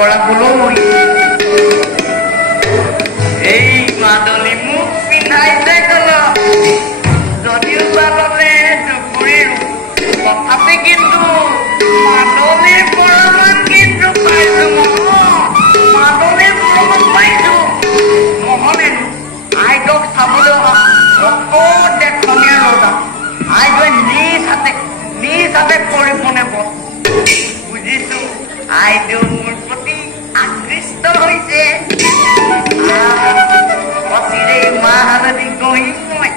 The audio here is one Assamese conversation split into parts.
কৰা বোলৈ এই মাদলি মোক পিন্ধাইছে গল যদিও বাললে দুপুৰীৰ তথাপি কিন্তু মাদলিৰ পৰমান কিন্তু পাইছো মাদলিৰ পৰমান পাইছো নহলে আইতক চাবলৈ অকল দেখনীয়া ল'ৰা আইটোৱে নিজ হাতে কৰি মনে বুজিছো আইদেউ মোৰ প্ৰতি আকৃষ্ট হৈছে অচিৰে মাহ হালধি গৈ মই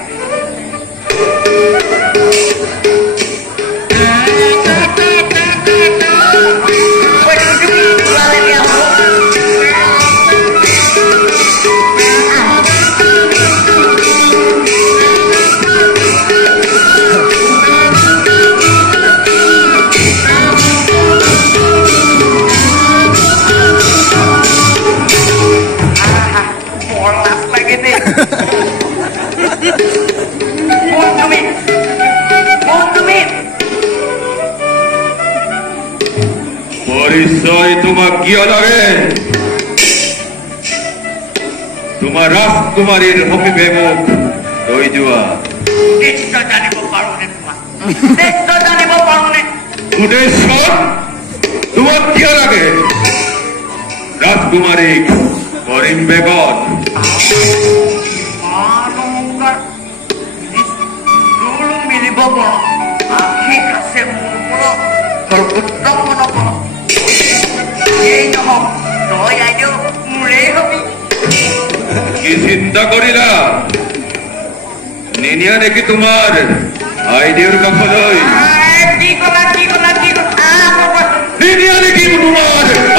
परिचय তোমাক কিয় লাগে তোমাৰ ৰাজকুমাৰীৰ সমীপে মোক লৈ যোৱা নিশ্চয় জানিব পাৰোনে উদ্দেশ্য তোমাক কিয় লাগে ৰাজকুমাৰীক কৰিম বেগত মিলিব পাৰো ঠিক আছে মোৰ ওপৰত সৰ্বোত্তম মনোবল এই নহওক তই আইদেউ মোৰেই হবি কি চিন্তা কৰিলা নিনিয়া নেকি তোমাৰ আইদেউৰ কাষলৈ কি কলা নিনিয়া নেকি তোমাৰ